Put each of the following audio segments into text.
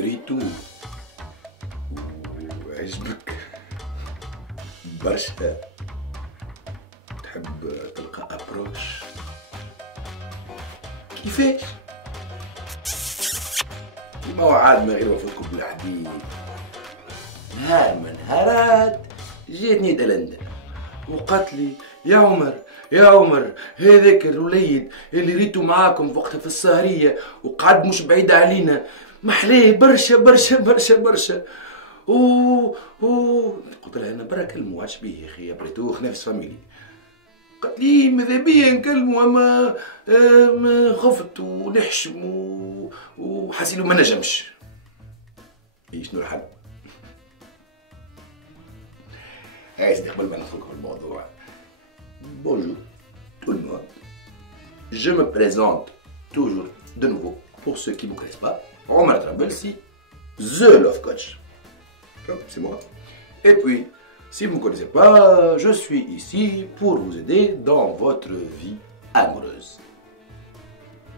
ريتو وعجبك برشا، تحب تلقى ابروش كيفاش؟ كيما وعاد ما غير وفاتكم بالحديد. نهار من نهارات جاتني دلندة وقالت لي يا عمر يا عمر، هذاك الوليد اللي ريتو معاكم وقتها في السهرية وقعد مش بعيد علينا، محلاه برشا برشا برشا برشا. قلت لها انا برا كلمه واش بيه يا اخي، بريتو نفس فاميلي. قالت لي ماذا بيا نكلمه، اما خفت ونحشم وحسيلو ما نجمش. شنو الحل؟ هاي سيدي قبل ما ندخل في الموضوع، bonjour tout le monde, je me présente toujours de nouveau pour ceux qui ne me connaissent pas, Omar Trabelsi, The Love Coach, c'est moi. Et puis, si vous ne me connaissez pas, je suis ici pour vous aider dans votre vie amoureuse.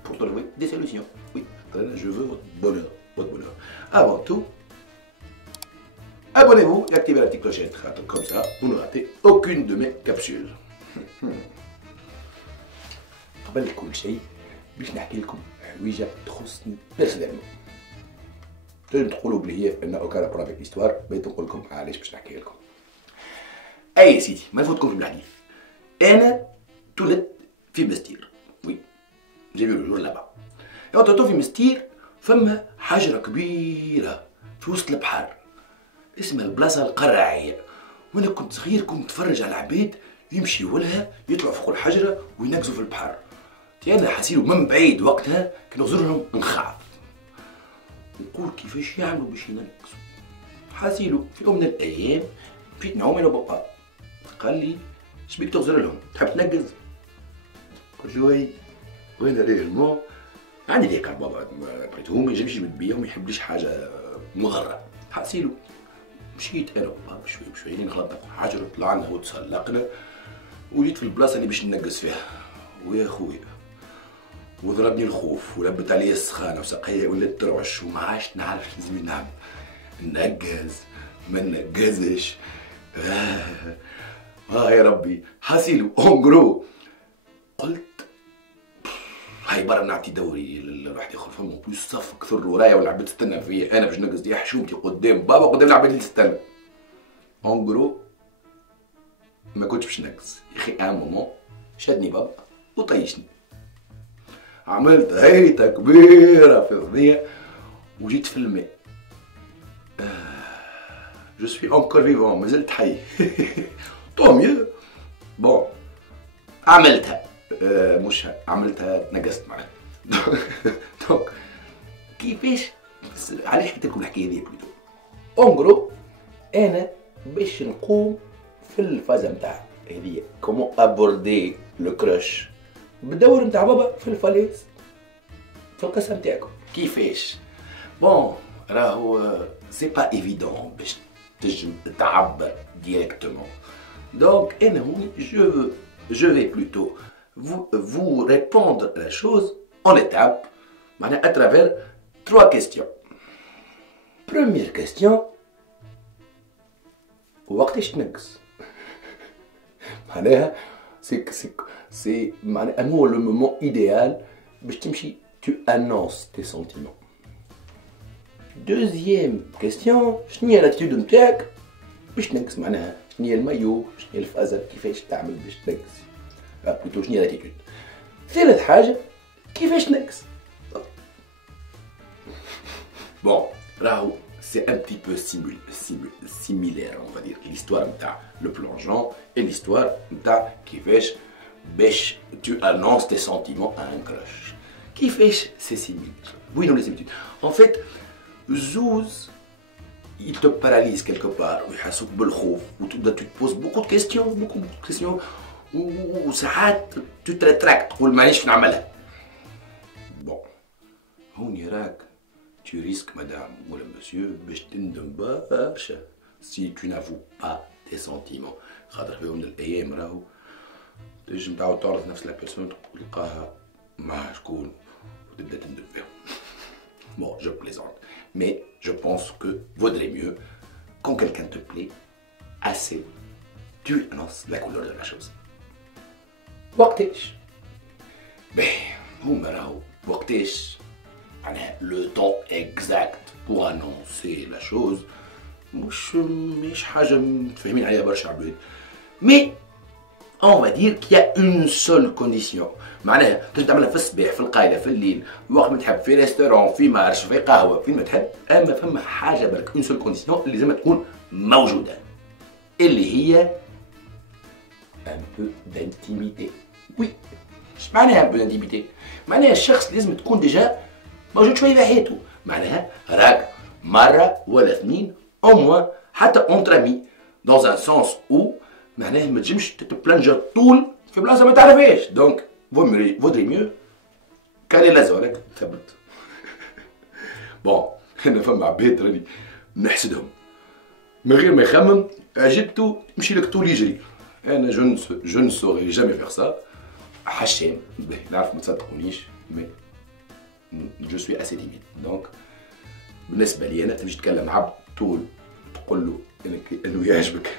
Pour trouver des solutions, oui, je veux votre bonheur, votre bonheur. Avant tout, abonnez-vous et activez la petite clochette, comme ça vous ne ratez aucune de mes capsules. قبل كل شيء باش نحكي لكم حويجه تخصني بيرسونيلمون. تقدروا تقولوا بلي هي ان اوكا رابور افيك ليستوار، بغيت نقول لكم علاش باش نحكي لكم. اي يا سيدي ما نفوتكم في الحديث، انا تولدت في مستير، وي جي في لو لابا. اونتو في مستير فما حجره كبيره في وسط البحر اسمها البلاصه القرعيه، وانا كنت صغير كنت نتفرج على العباد يمشيوا لها يطلعوا فوق الحجره وينقزوا في البحر. انا حاسيلو من بعيد وقتها كي نغزرهم نخاف، نقول كيفاش يعملوا باش ينقزوا. حاسيلو في يوم من الايام مشيت نعوم انا وبابا، قال لي شبيك تغزر لهم، تحب تنقز؟ قلت له وي، وانا ريالمون عندي ذيك بابا بغيت هو ما يجيبش يمد بيا وما يحبليش حاجه مغره. حاسيلو مشيت انا وبابا بشوي بشوي نخلطنا في الحجر، طلعنا وتسلقنا وجيت في البلاصه اللي باش ننقز فيها. ويا خويا وضربني الخوف ولبت عليا السخانه وساقيا ولات ترعش وما عادش نعرف شنو لازم نعمل، ننقز ما ننقزش. يا ربي. حاسيلو اونغرو قلت هاي برا نعطي دوري لواحد ياخذ فما بلوس صف كثر ورايا والعباد تستنى فيا، انا باش نقص دي حشومتي قدام بابا قدام العباد اللي تستنى. اونغرو ما كنتش باش نقص يا اخي، ان مومون شدني بابا وطيشني، عملت هيته كبيره في الضيع وجيت في الماء. جو سوي انكور فيفون، مازلت حي. طو ميو بون عملتها، مش عملتها تنقصت معناها. دونك كيفاش علاش حكيت لكم الحكايه هذه بلوتو؟ اونغرو انا باش نقوم في الفازه نتاع هذه كومون ابوردي لو كروش بالدور نتاع بابا في الفاليز في القصه نتاعكم. كيفاش؟ بون راهو سي با ايفيدون باش تنجم تعبر ديريكتومون. دونك انا هوني je vais plutôt vous répondre à la chose en étapes, à travers 3 questions. Première question, وقتاش تنقص؟ معناها سي معناها هو لو مومون ايديال باش تمشي tu annonces tes sentiments. Deuxième question, شنو هي الاتيتود نتاعك باش تنقص؟ معناها شنو هي المايو، شنو هي الفازه، كيفاش تعمل باش تنقص؟ بلوتو شنو هي الاتيتود. ثالث حاجه كيفاش تنقص. بون راهو سي ان بتي بو similaire on va dire l'histoire نتاع لو بلونجون et l'histoire نتاع كيفاش باش tu annonces tes sentiments à un crush. كيفاش سي similaire. Oui non les similitudes. En fait زوز il te paralyse quelque part ويحسوك بالخوف وتبدا tu te poses beaucoup de questions وساعات tu te rétractes تقول مانيش نعملها. بون هوني راك tu risques madame ولا monsieur باش تندم برشا si tu n'avoues pas tes sentiments. خاطر في يوم من الايام راهو تنجم تعاود تعرف نفس لا بيرسون تلقاها مع شكون وتبدا تندم فيهم. بون جو بليزونت mais je pense que vaudrait mieux quand quelqu'un te plaît assez tu annonces la couleur de la chose. وقتاش؟ باهي هما راهو وقتاش معناها لو طون اكزاكت بور انونسي لا شوز مش حاجه متفاهمين عليها برشا عباد. مي on va dire qu'il y a une seule condition. معناها تنجم تعملها في الصباح في القايله في الليل وقت ما تحب في ريستورون في مارش في قهوه في ما تحب. اما فما حاجه برك اون سول كونديسيون اللي لازم تكون موجوده اللي هي ان بو دانتيميتي. وي اش معناها ان بو دانتيميتي؟ معناها الشخص لازم تكون ديجا موجود شويه في حياته. معناها راك مره ولا اثنين او موان حتى اونتر امي دون ان سونس او معناها ما تجمش تتبلنجر طول في بلاصه ما تعرفهاش. دونك فودري ميو كالي لازولك ثبت. بون انا فما عباد راني نحسدهم من غير ما يخمم عجبته يمشي لك طول يجري. انا جو ne saurais jamais faire ça. حشام نعرف ما تصدقونيش مي جو سوي اسي تيميد. دونك بالنسبه لي انا تمشي تتكلم مع عبد طول تقول له انه يعجبك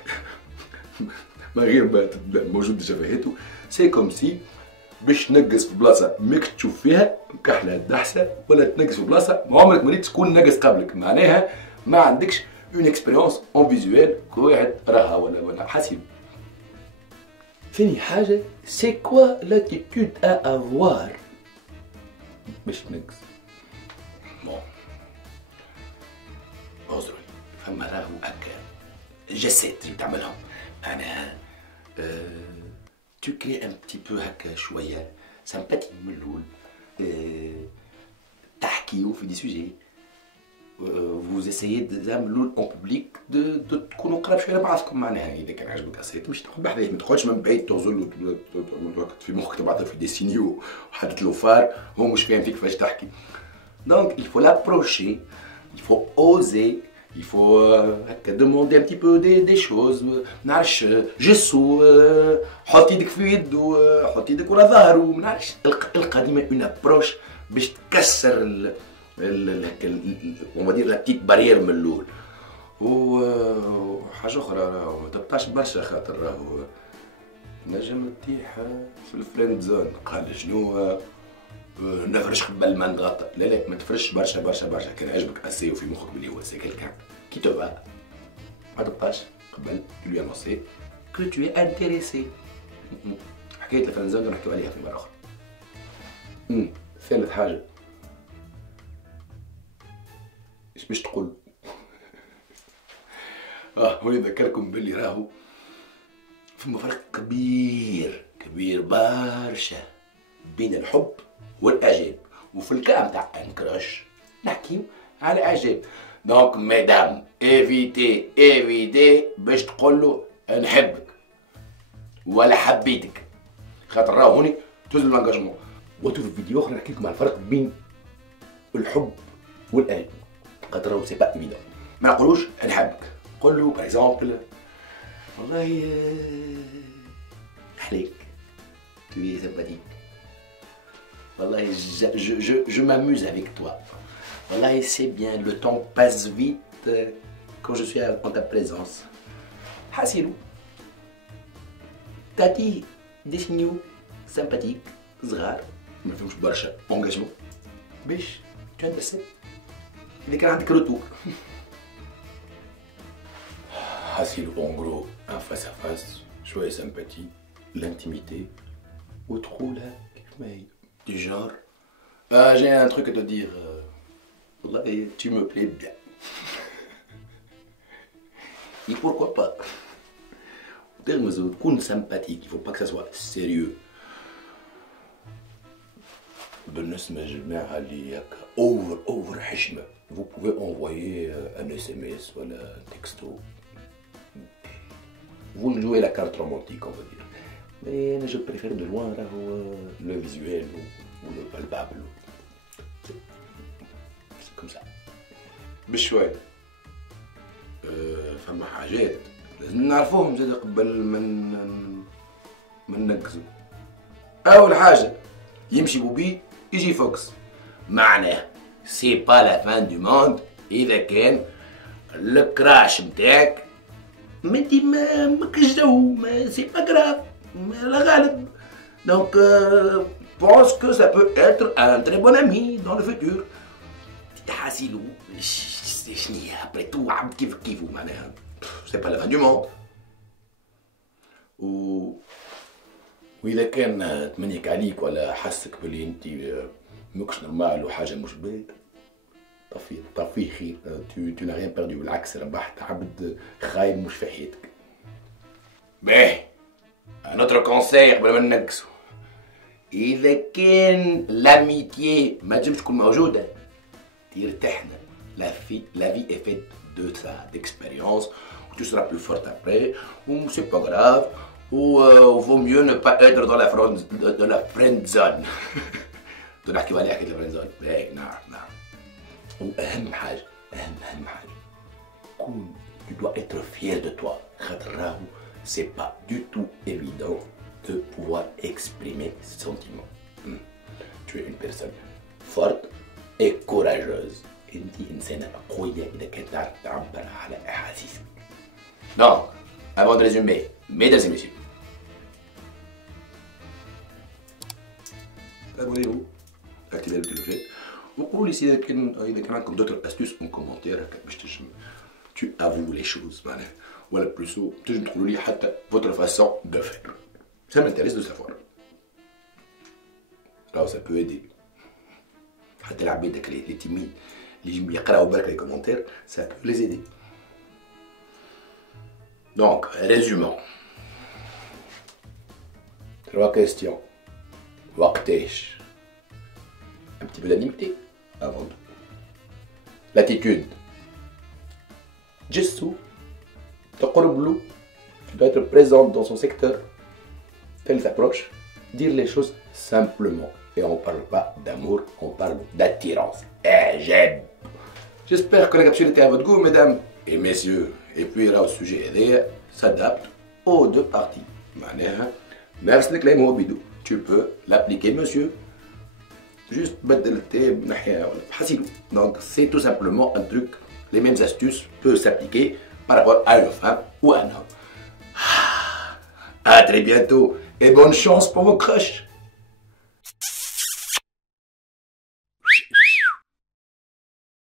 من غير ما موجود ديجا في حياته سي كوم سي باش تنقص في بلاصه ماك تشوف فيها كحله دحسه ولا تنقص في بلاصه ما عمرك مريت تكون نقص قبلك. معناها ما عندكش اون اكسبيريونس اون فيزوال كواحد راها ولا حاسب. ثاني حاجه سي كوا لاتيتود ا افوار باش تنقص. بون اعذروني فما راهو هكا جسات تعملهم. انا tu crées un petit peu هكا شويه سامباتي من الاول تحكيو في دي سوجي vous essayez déjà من الاول اون بوبليك دو تكونوا قراب شويه لبعضكم. معناها اذا كان عجبك اسي تمشي تاخذ بحذاه ما تقعدش من بعيد تغزل في مخك تبعث في دي سينيو وحدت له فار هو مش فاهم فيك كيفاش تحكي. دونك il faut l'approcher, il faut oser, il faut هكا demander un petit peu des choses. ما نعرفش جسو حط يدك في يده حط يدك ورا ظهره ما نعرفش القى ديما اون ابروش باش تكسر هكا اون فادير لا بتيت بارير من الاول. وحاجه اخرى راهو ما تبقاش برشا خاطر راهو نجم تطيح في الفريند زون. قال شنو نفرش قبل ما نغطى. لا ما تفرش برشا كان عجبك اسي وفي مخك بلي هو سي كيلكان كي تو با ما تبقاش قبل تو لي انونسي كو تو اي انتريسي. حكايه الفريند زون نحكيو عليها في مره اخرى. ثالث حاجه ايش باش تقول؟ هوني نذكركم باللي راهو فما فرق كبير برشا بين الحب والاعجاب. وفي الكلام تاع انكراش نحكيو على اعجاب. دونك ميدام ايفيتي باش تقول له نحبك ولا حبيتك خاطر راهو هوني تهز الانجاجمون. وتو في فيديو اخرى نحكي لكم على الفرق بين الحب والاعجاب خاطر راهو سي با ايفيدون. ما نقولوش نحبك قول له باغ اكزومبل والله احليك tu es sympathique. والله je m'amuse avec toi. والله c'est bien, le temps passe vite quand je suis en ta présence. حاسيلو تعطيه دي سينيو سامباتيك صغار ما فيهمش برشا انجاجمون باش تنتسب اذا كان عندك روتور. حاسيلو en gros un face à face شويه سامباتي l'intimité وتقولها كيف ما هي du genre j'ai un truc à te dire والله tu me plais bien. Et pourquoi pas تغمز وتكون sympathique, il faut pas que ça soit sérieux. بالنسبة للجماعة اللي هكا اوفر حشمة vous pouvez envoyer un SMS ولا un texto. Vous jouez la carte romantique on va dire. Mais je préfère de loin le visuel ou le palpable. C'est comme ça. بشوية فما حاجات لازم نعرفوهم زاد قبل من ننقزو. أول حاجة يمشي بوبي يجي فوكس. معناه سي با لا فان دو موند اذا كان الكراش نتاعك مدي ماكش جو ما سي با غراف لا غالب دونك pense que ça peut être un très bon ami dans le futur. حاسيلو شنيا après tout عبد كيف كيفو معناها c'est pas la fin du monde. واذا كان تمنيك عليك ولا حسك بلي انت ماكش نورمال وحاجه مش باهيه طفيه خير tu n'as rien perdu بالعكس ربحت عبد خايب مش في حياتك. باهي un autre conseil قبل ما ننقصو إذا كان l'amitié ما تنجمش تكون موجودة ترتاحنا la vie est faite de ça d'expérience tu seras plus fort après ou c'est pas grave ou vaut mieux ne pas être dans la friend zone نحكيو عليها حكاية الفريند زون. نعم وأهم حاجة كون tu dois être fier de toi خاطر راهو c'est pas du tout évident de pouvoir exprimer ses sentiments. Tu es une personne forte et courageuse. انت إنسانة قوية إذا كنت تعرف تعبر على أحاسيسك. Donc, avant de résumer, mesdames et messieurs, abonnez-vous, activez le petit clochette. وقولوا لي إذا كان عندكم d'autres astuces en commentaire باش تنجم tu avoues les choses معناها ولا بلوسو تنجم تقولوا لي حتى votre façon de faire. Ça m'intéresse de savoir. Alors ça peut aider. حتى العباد داك لي تيميد اللي يقراو برك les commentaires, ça peut les aider. Donc, résumons. 3 questions. وقتاش un petit peu d'animité avant tout. L'attitude. Jessou. تقرب له. Tu dois être présente dans son secteur. Fais approches. Dire les choses simplement. Et on ne parle pas d'amour, on parle d'attirance. j'aime. J'espère que la capsule était à votre goût, mesdames et messieurs. Et puis là, au sujet s'adapte aux deux parties. Tu peux l'appliquer, monsieur. Juste donc c'est tout simplement un truc. Les mêmes astuces peuvent s'appliquer par rapport à une femme ou un homme. À très bientôt et bonne chance pour vos crushs.